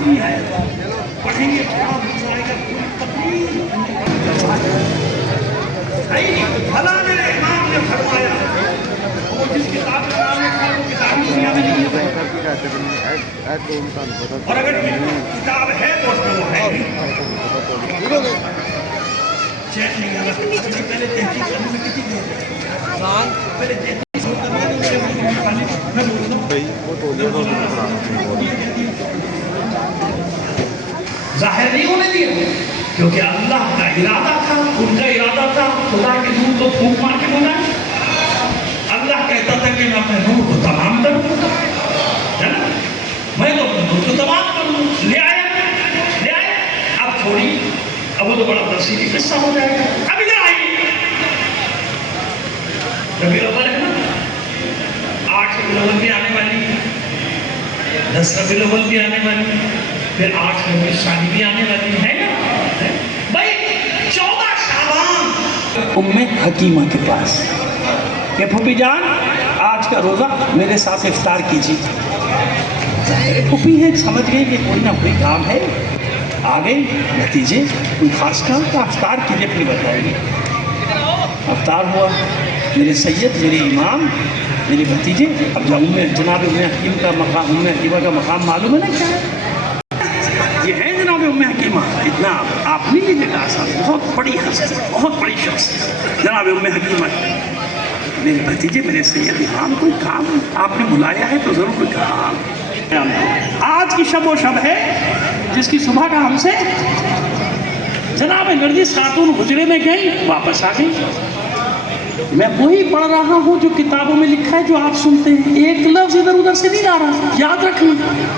آخری ہے پڑھیں گے تھوڑا مزہ آئے گا پوری تقریر بھلا میرے امام نے فرمایا وہ جس کتاب کا نام لکھا ہے وہ کتابی دنیا میں نہیں ہے اور اگر کتاب ہے تو اس میں وہ ہے چیک نہیں آ رہا پہلے تحقیق کرنے میں کتنی دیر پہلے تحقیق میں بولوں ظاہر نہیں ہونے دیا کیونکہ اللہ کا ارادہ تھا ان کا ارادہ تھا خدا کے نور کو پھونک مار کے بولا اللہ کہتا تھا کہ میں اپنے نور کو تمام کروں میں تو اپنے نور کو تمام کروں لے آئے اب چھوڑی اب وہ تو بڑا تفصیلی قصہ ہو جائے گا اب ادھر آئیے ربیع الاول ہے نا 8 ربیع الاول بھی آنے والی 10 ربیع الاول بھی آنے والی پھر 8 ربیع ثانی بھی آنے والی ہے نا بھائی 14 شعبان ام حکیمہ کے پاس کہ پھوپھی جان آج کا روزہ میرے ساتھ افطار کیجیے ظاہر پھوپھی ہے سمجھ گئے کہ کوئی نہ کوئی کام ہے آ گئے نتیجے کوئی خاص کام کا افطار کیجیے اپنی بتائیں گے افطار ہوا میرے سید میرے امام میرے بھتیجے اب جناب ام حکیم کا مقام ام حکیمہ کا مقام معلوم ہے نا کیا ہے یہ ہے جناب ام حکیمہ اتنا آپ نہیں لیجیے گا صاحب بہت بڑی ہستی بہت بڑی شخص جناب ام حکیمہ میرے بھتیجے میرے سید امام کوئی کام آپ نے بلایا ہے تو ضرور کوئی کام آج کی شب و شب ہے جس کی صبح کا ہم سے جناب نرجس خاتون حجرے میں گئی واپس آ گئی میں وہی پڑھ رہا ہوں جو کتابوں میں لکھا ہے جو آپ سنتے ہیں ایک لفظ ادھر ادھر سے نہیں آ رہا یاد رکھیں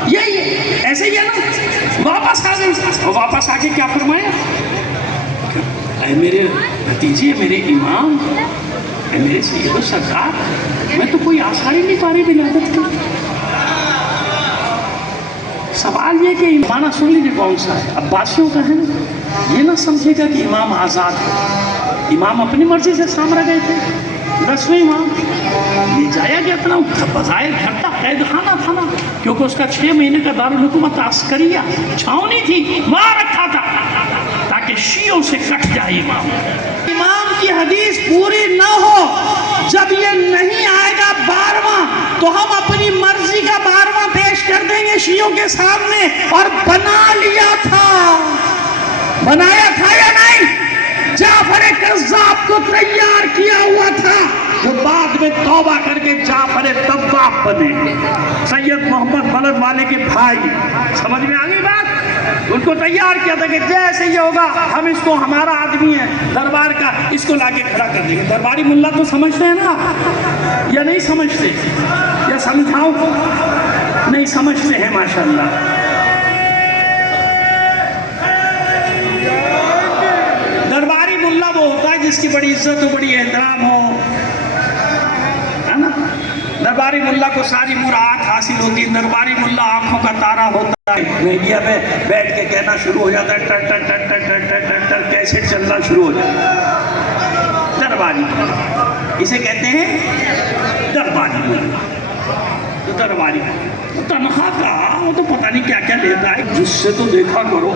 یہی ہے ایسے ہی ہے نا واپس آ گئی اور واپس آ کے کیا فرمایا اے میرے بھتیجے میرے امام اے میرے سید و سرکار میں تو کوئی آثار ہی نہیں پا رہی ولادت کی سوال یہ کہ معنی سن لیجیے کون سا ہے عباسیوں کا ہے نا یہ نہ سمجھے گا کہ امام آزاد ہے امام اپنی مرضی سے سامنے گئے تھے 10ویں امام لے جایا گیا تھا بظاہر گھر تھا قید خانہ تھا نا کیونکہ اس کا 6 مہینے کا دارالحکومت عسکریہ چھاؤنی تھی وہاں رکھا تھا تاکہ شیعوں سے کٹ جائے امام کی حدیث پوری نہ ہو جب یہ نہیں آئے گا 12واں تو ہم اپنی مرضی کا 12واں پیش کر دیں گے شیعوں کے سامنے اور بنا لیا تھا بنایا تھا یا نہیں جعفر کذاب کو تیار کیا ہوا تھا وہ بعد میں توبہ کر کے جعفر طباخ بنے سید محمد بلد والے کے بھائی سمجھ میں آگئی بات ان کو تیار کیا تھا کہ جیسے یہ ہوگا ہم اس کو ہمارا آدمی ہے دربار کا اس کو لا کے کھڑا کر دیں گے درباری ملا تو سمجھتے ہیں نا یا نہیں سمجھتے یا سمجھاؤ نہیں سمجھتے ہیں ماشاءاللہ درباری ملا وہ ہوتا ہے جس کی بڑی عزت ہو بڑی احترام ہو ہے نا درباری ملا کو ساری مراعات حاصل ہوتی ہے درباری ملا آنکھوں کا تارا ہوتا ہے میڈیا میں بیٹھ کے کہنا شروع ہو جاتا ہے ٹر ٹر ٹر ٹر ٹر ٹر ٹر ٹر کیسے چلنا شروع ہو جاتا ہے درباری اسے کہتے ہیں درباری ملا تو درباری تنخواہ کا وہ تو پتہ نہیں کیا کیا لیتا ہے جس سے تو دیکھا کرو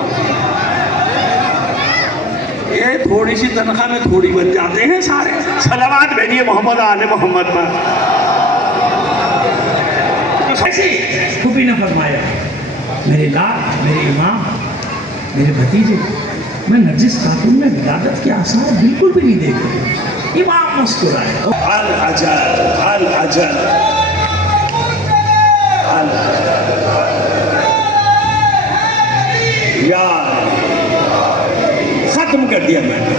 یہ تھوڑی سی تنخواہ میں تھوڑی بن جاتے ہیں سارے صلوات بھیجیے محمد آل محمد پر پھوپھی نے فرمایا میرے لال میرے امام میرے بھتیجے میں نرجس خاتون میں ولادت کے آثار بالکل بھی نہیں دیکھ رہے امام مسکرائے العجل العجل یار ختم کر دیا میں نے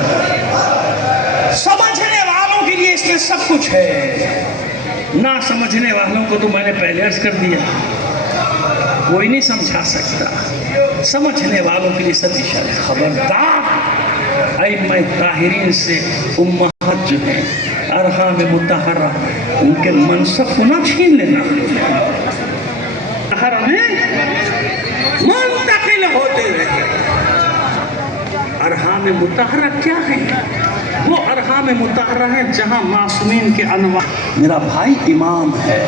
سمجھنے والوں کے لیے اس میں سب کچھ ہے نہ سمجھنے والوں کو تو میں نے پہلے عرض کر دیا کوئی نہیں سمجھا سکتا سمجھنے والوں کے لیے سب اشارے خبردار ائمہ طاہرین سے امہات جو ہیں ارحام مطہرہ ان کے منصب کو نہ چھین لینا میں منتقل ہوتے رہے ارحام مطہرہ کیا ہے وہ ارحام مطہرہ ہے جہاں معصومین کے انواع میرا بھائی امام ہے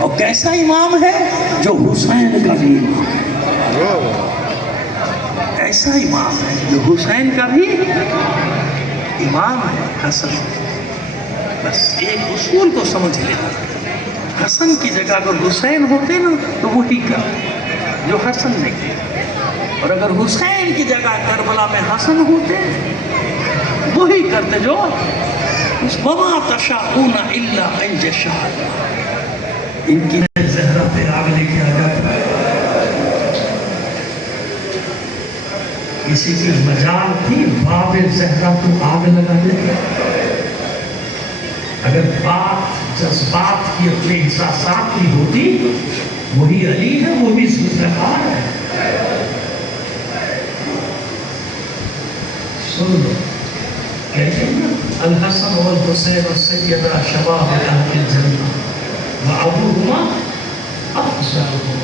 اور کیسا امام ہے جو حسین کا بھی امام ہے ایسا امام ہے جو حسین کا بھی امام ہے حسن. بس ایک اصول کو سمجھ لینا, حسن کی جگہ اگر حسین ہوتے نا تو وہی کرتے جو حسن نے کیا, اور اگر حسین کی جگہ کربلا میں حسن ہوتے وہی کرتے جو وَمَا تَشَاءُونَ إِلَّا أَن يَشَاءَ اللَّهُ. ان کی زہرہ پہ آگ لے کے آ جاتا ہے. کسی کی مجال تھی باب زہرہ کو آگ لگا دے. اگر بات جذبات کی اپنے احساسات کی ہوتی وہی علی ہے, وہی ذوالفقار ہے. سن لو کہتے ہیں نا الحسن والحسین والسیدہ شباب اہل الجنہ وابوہما افضلہما.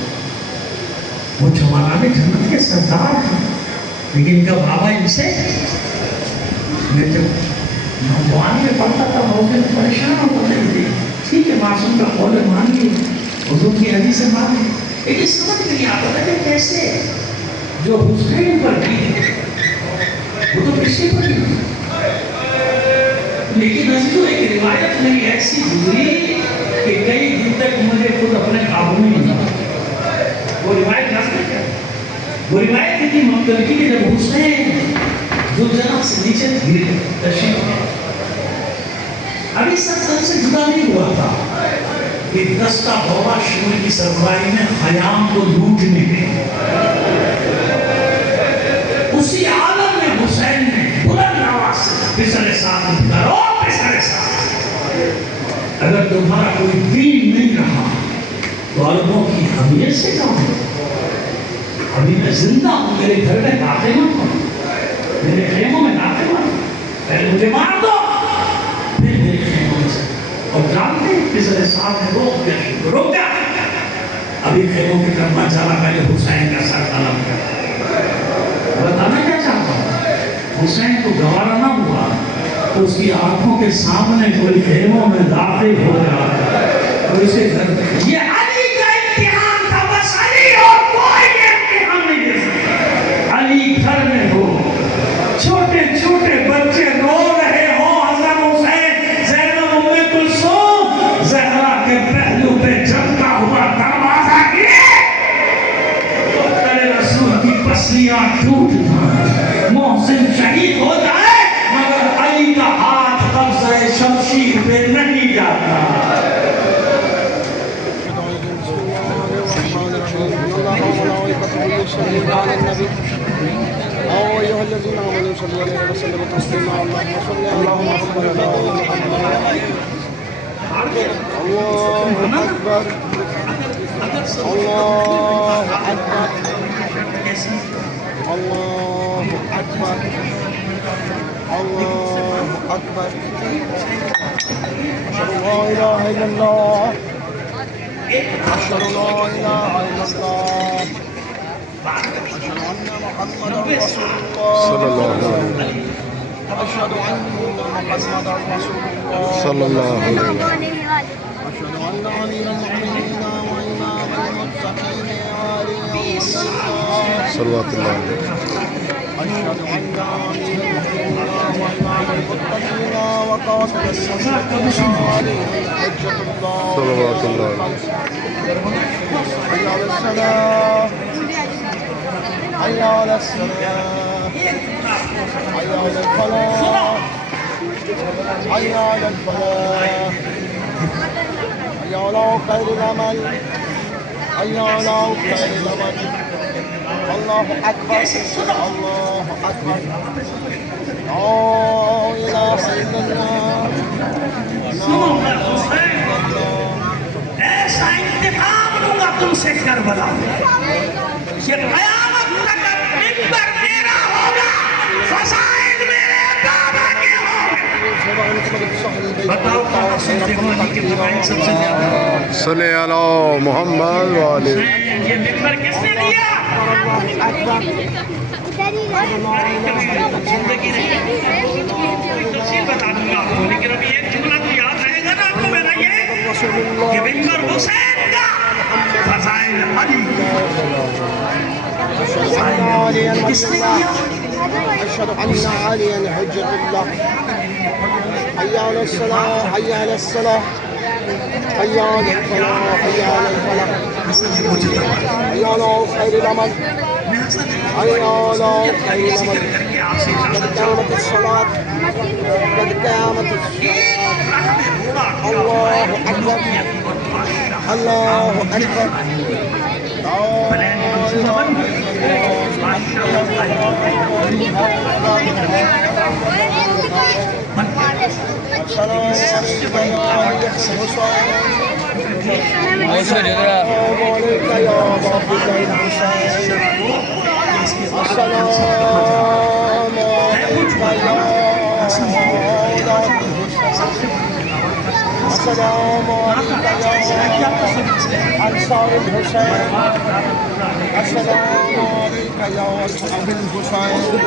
وہ جوانان جنت کے سردار ہیں, لیکن ان کا بابا ان سے, میں جب نوجوانی میں پڑھتا تھا بہت دن پریشان ہوتا تھا. ٹھیک ہے معصوم کا قول مان لی, حضور کی حدیث سے مان لی, لیکن سمجھ نہیں آتا تھا کہ کیسے جو حسین پر بھی وہ تو کسی پر نہیں. لیکن عزیزو ایک روایت میری ایسی گزری کہ کئی دن تک مجھے خود اپنے قابو میں نہیں تھا. وہ روایت جانتے کیا؟ وہ روایت تھی مقتل کی کہ جب حسین جو جناب سے نیچے گر تشریف ابھی سب سے جدا نہیں ہوا تھا کہ دستہ بابا شمول کی سربراہی میں خیام کو لوٹنے گئے. اسی عالم میں حسین نے بلند آواز سے پسر ساتھ کرو پسر ساتھ, اگر تمہارا کوئی دین نہیں رہا تو عربوں کی حمیت سے جاؤں. ابھی میں زندہ ہوں, میرے گھر میں داخل مت ہوں, میرے خیموں میں داخل مت, پہلے مجھے مار دو پھر میرے خیموں میں سے. اور جانتے ہیں پسر ساتھ نے روک دیا, روک دیا. ابھی خیموں کی طرف مت جانا, پہلے حسین کا سر قلم کر. بتانا کیا چاہتا ہوں, حسین کو گوارا نہ ہوا تو اس کی آنکھوں کے سامنے کوئی خیموں میں داخل ہو جائے تو اسے گھر یہ علی کا امتحان تھا, بس علی اور کوئی امتحان نہیں دے سکتا. علی گھر میں ہو, چھوٹے چھوٹے بچے رو رہے ہو, حسن حسین زینب ام کلثوم زہرا کے پہلو پہ جمتا ہوا دروازہ گرے تو تیرے رسول کی پسلیاں ٹوٹ جائیں, محسن شہید ہو جائے, مگر علی کا ہاتھ قبضہ شمشیر پہ نہیں جاتا. أيها الذين آمنوا صلوا عليه وسلموا تسليما. اللهم صل على الله أكبر الله أكبر الله أكبر الله أكبر. أشهد أن لا إله إلا الله أشهد أن لا إله إلا الله أشهد أن محمدا رسول الله صلى الله عليه وسلم. أشهد أن محمدا رسول الله صلى الله عليه وسلم. أشهد أن أمير المؤمنين وإمام المتقين علي صلوات الله عليه. أشهد أن أمير المؤمنين وإمام المتقين وقاصد السماء عليه حجة الله صلوات الله عليه. حي على الصلاة حي على الصلاة حي على الفلاح حي على الفلاح حي على خير العمل حي على خير العمل. الله أكبر الله أكبر لا إله إلا الله. ایسا انتقام لوں گا تم سے کربلا میں کہ قیامت تک منبر میرا ہوگا, فضائل میرے بابا کے ہوں گے. بتاؤ کہاں سنتے ہو علی کے فضائل سب سے زیادہ؟ صلی علی محمد وآلہ. یہ منبر کس نے دیا؟ زندگی نہیں تفصیل بتا دوں گا آپ کو, لیکن ابھی ایک جملہ تو یاد رہے گا نا آپ کو میرا یہ کہ منبر حسین کا, فضائل علی کا. عليا ولي الله أشهد أن عليا حجة الله حي على الصلاة حي على الصلاة حي على الفلاح حي على الفلاح حي على خير العمل حي على خير العمل قد قامت الصلاة قد قامت الصلاة الله أكبر الله أكبر السلام عليك يا أنصار الحسين السلام عليك يا أصحاب الحسين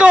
2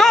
2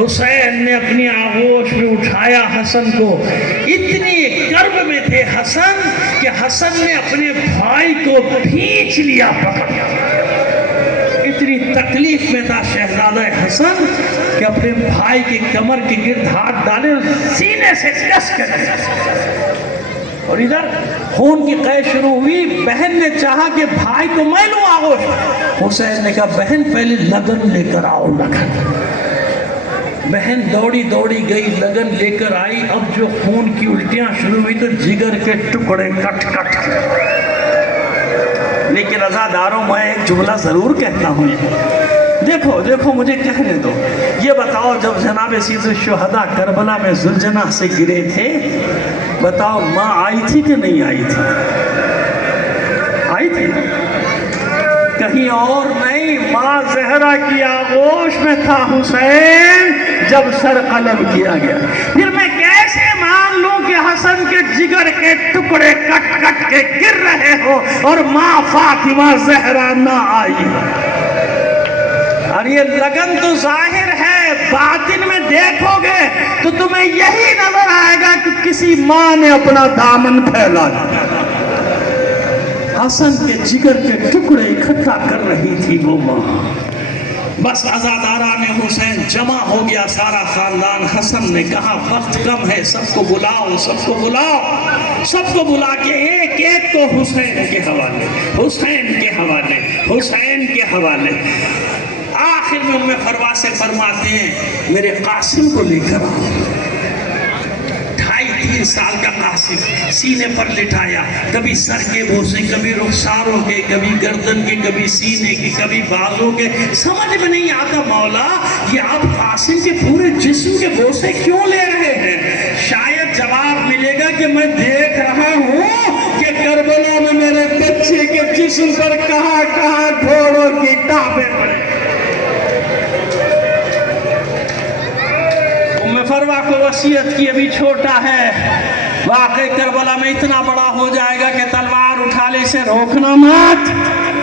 حسین نے اپنی آغوش میں اٹھایا حسن کو. اتنی کرب میں تھے حسن کہ حسن نے اپنے بھائی کو کھینچ لیا پکڑ. اتنی تکلیف میں تھا شہزادہ حسن کہ اپنے بھائی کے کمر کے گرد ہاتھ ڈالے اور سینے سے کس کر دیا. اور ادھر خون کی قید شروع ہوئی. بہن نے چاہا کہ بھائی کو میں لوں آغوش. حسین نے کہا بہن پہلے لگن لے کر آؤ. لگن. بہن دوڑی دوڑی گئی, لگن لے کر آئی. اب جو خون کی الٹیاں شروع ہوئی تو جگر کے ٹکڑے کٹ کٹ. لیکن عزاداروں میں ایک جملہ ضرور کہتا ہوں. دیکھو دیکھو مجھے کہنے دو, یہ بتاؤ جب جناب سید الشہداء کربلا میں ذوالجناح سے گرے تھے, بتاؤ ماں آئی تھی کہ نہیں آئی تھی؟ آئی تھی کہیں اور نہیں, ماں زہرا کی آغوش میں تھا حسین جب سر قلم کیا گیا. پھر میں کیسے مان لوں کہ حسن کے جگر کے ٹکڑے کٹ کٹ کے گر رہے ہو اور ماں فاطمہ زہرا نہ آئی؟ اور یہ لگن تو ظاہر ہے, باطن میں دیکھو گے تو تمہیں یہی نظر آئے گا کہ کسی ماں نے اپنا دامن پھیلا دیا. حسن کے جگر کے ٹکڑے اکٹھا کر رہی تھی وہ ماں. بس عزاداران حسین جمع ہو گیا سارا خاندان. حسن نے کہا وقت کم ہے, سب کو بلاؤ, سب کو بلاؤ. سب کو بلا کے ایک ایک کو حسین کے حوالے, حسین کے حوالے, حسین کے حوالے. آخر میں ام فروا سے فرماتے ہیں میرے قاسم کو لے کر آؤ. 2.5-3 سال کا قاسم سینے پر لٹایا, کبھی سر کے بوسے, کبھی رخساروں کے, کبھی گردن کے, کبھی سینے کے, کبھی بازوں کے. سمجھ میں نہیں آتا مولا یہ آپ قاسم کے پورے جسم کے بوسے کیوں لے رہے ہیں؟ شاید جواب ملے گا کہ میں دیکھ رہا ہوں کہ کربلا میں میرے بچے کے جسم پر کہاں کہاں گھوڑوں کی ٹاپیں پڑے. فروا کو وصیت کی ابھی چھوٹا ہے, واقع کربلا میں اتنا بڑا ہو جائے گا کہ تلوار اٹھا لے, اسے روکنا مت,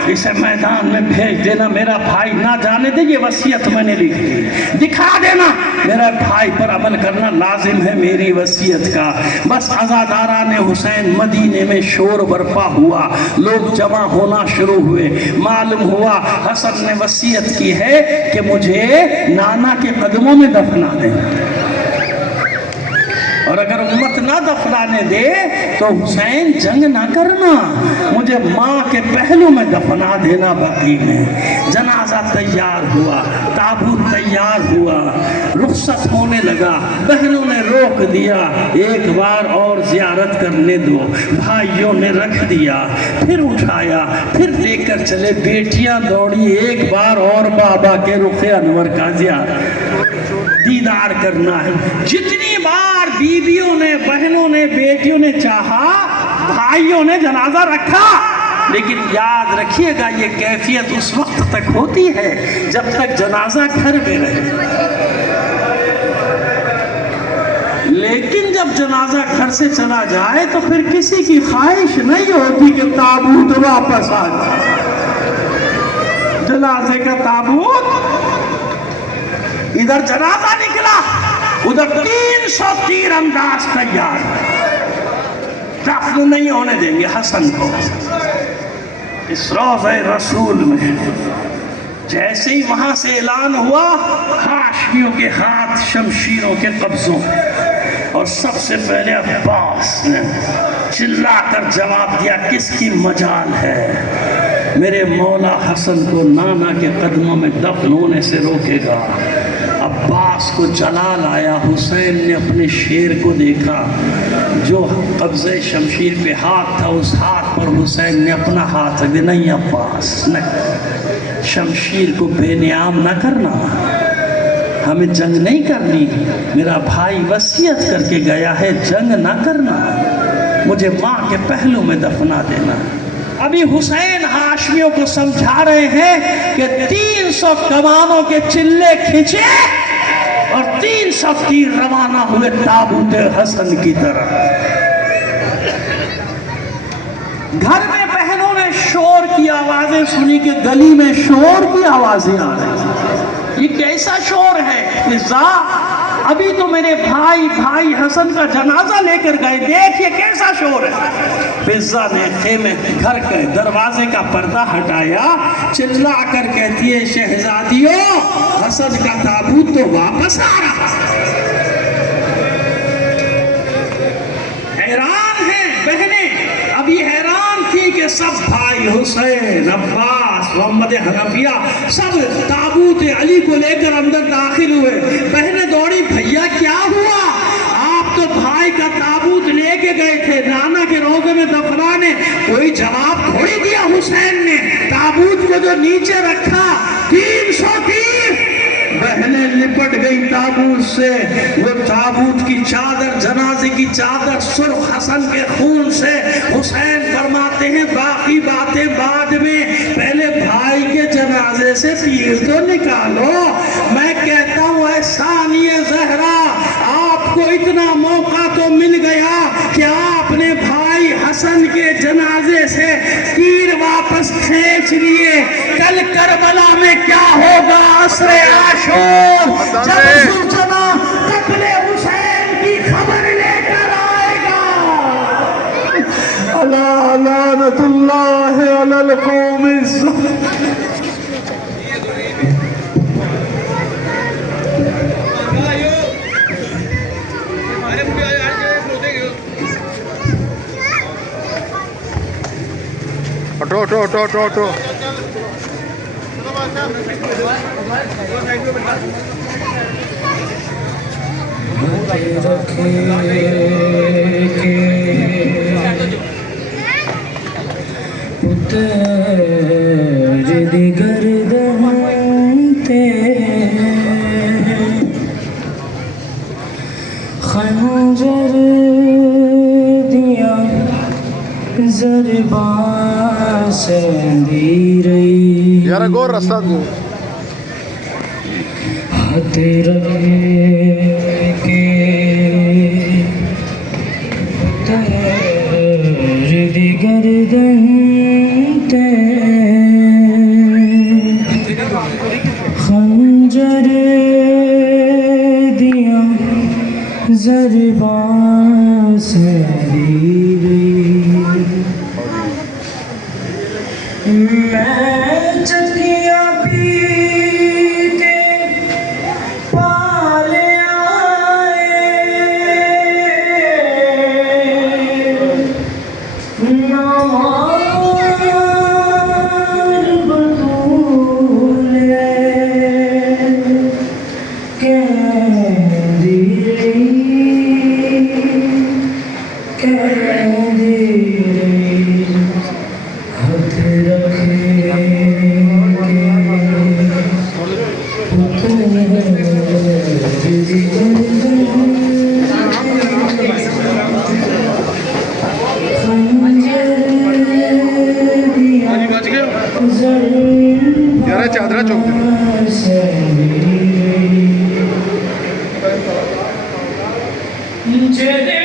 اسے میدان میں بھیج دینا. میرا بھائی نہ جانے دے, یہ وصیت میں نے لکھی, دکھا دینا. میرا بھائی پر عمل کرنا لازم ہے میری وصیت کا. بس عزاداران حسین مدینے میں شور برپا ہوا, لوگ جمع ہونا شروع ہوئے. معلوم ہوا حسن نے وصیت کی ہے کہ مجھے نانا کے قدموں میں دفنا دیں, اور اگر امت نہ دفنانے دے تو حسین جنگ نہ کرنا, مجھے ماں کے پہلو میں دفنا دینا بقی میں. جنازہ تیار ہوا, تابوت تیار ہوا, رخصت ہونے لگا. بہنوں نے روک دیا, ایک بار اور زیارت کرنے دو. بھائیوں نے رکھ دیا, پھر اٹھایا, پھر لے کر چلے. بیٹیاں دوڑی, ایک بار اور بابا کے رخ انور کا دیدار کرنا ہے. جتنی بار بیویوں نے, بہنوں نے, بیٹیوں نے چاہا, بھائیوں نے جنازہ رکھا. لیکن یاد رکھیے گا یہ کیفیت اس وقت تک ہوتی ہے جب تک جنازہ گھر میں رہے. لیکن جب جنازہ گھر سے چلا جائے تو پھر کسی کی خواہش نہیں ہوتی کہ تابوت واپس آ جائے. جنازے کا تابوت, ادھر جنازہ نکلا, ادھر 300 تیر انداز تیار. دفن نہیں ہونے دیں گے حسن کو اس روضہ رسول میں. جیسے ہی وہاں سے اعلان ہوا, ہاشمیوں کے ہاتھ شمشیروں کے قبضوں, اور سب سے پہلے عباس نے چلا کر جواب دیا کس کی مجال ہے, میرے مولا حسن کو نانا کے قدموں میں دفن ہونے سے روکے گا. عباس کو جلال آیا. حسین نے اپنے شیر کو دیکھا, جو قبضہ شمشیر پہ ہاتھ تھا, اس ہاتھ پر حسین نے اپنا ہاتھ رکھ دیا. نہیں عباس, نہیں, شمشیر کو بے نیام نہ کرنا, ہمیں جنگ نہیں کرنی. میرا بھائی وصیت کر کے گیا ہے, جنگ نہ کرنا, مجھے ماں کے پہلو میں دفنا دینا. ابھی حسین ہاشمیوں کو سمجھا رہے ہیں کہ 300 کمانوں کے چلے کھینچے اور 300 تیر روانہ ہوئے تابوت حسن کی طرف. گھر میں بہنوں نے شور کی آوازیں سنی کہ گلی میں شور کی آوازیں آ رہی. یہ کیسا شور ہے؟ فضا ابھی تو میرے بھائی حسن کا جنازہ لے کر گئے، دیکھ یہ کیسا شور ہے۔ فضا نے خیمے گھر کے دروازے کا پردہ ہٹایا، چلا کر کہتی ہے شہزادیوں حسن کا تابوت تو واپس آ رہا ہے۔ حیران ہیں بہنیں، ابھی حیران تھی کہ سب بھائی حسین، عباس، محمد حنفیہ سب تابوت علی کو لے کر اندر داخل ہوئے۔ بہنیں دوڑی، بھیا کیا ہوا؟ آپ تو بھائی کا تابوت لے کے گئے تھے نانا کے روضے میں دفنانے، کوئی جواب تھوڑی دیا حسین نے؟ تابوت کو جو نیچے رکھا 300 تیر، بہنیں لپٹ گئی تابوت سے۔ وہ تابوت کی چادر، جنازے کی چادر سرخ حسن کے خون سے۔ حسین فرماتے ہیں باقی باتیں بعد میں، پہلے بھائی کے جنازے سے تیر تو نکالو۔ میں کہتا ہوں اے ثانیہ زہرا، آپ کو اتنا موقع تو مل گیا کہ آپ نے بھائی حسن کے جنازے سے تیر واپس کھینچ لیے۔ کل کربلا میں کیا ہوگا عصر عاشور، جب زلزلہ قتل حسین کی خبر لے کر آئے گا۔ الا لعنت اللہ علی القوم الظالمین۔ ہٹو خنجر دیا ضرباں سے دی رہی، یارا گور رستہ دو ہاتھ رکھے کے تیر دی گردن تے، خنجر دیا ضرباں سے دی رہی، میں چکیا پی کے پالے آئے، نوار بطولے کہندی رہی، کہندی رہی، ہاتھ رکھے یارا چادرہ چوک دے جے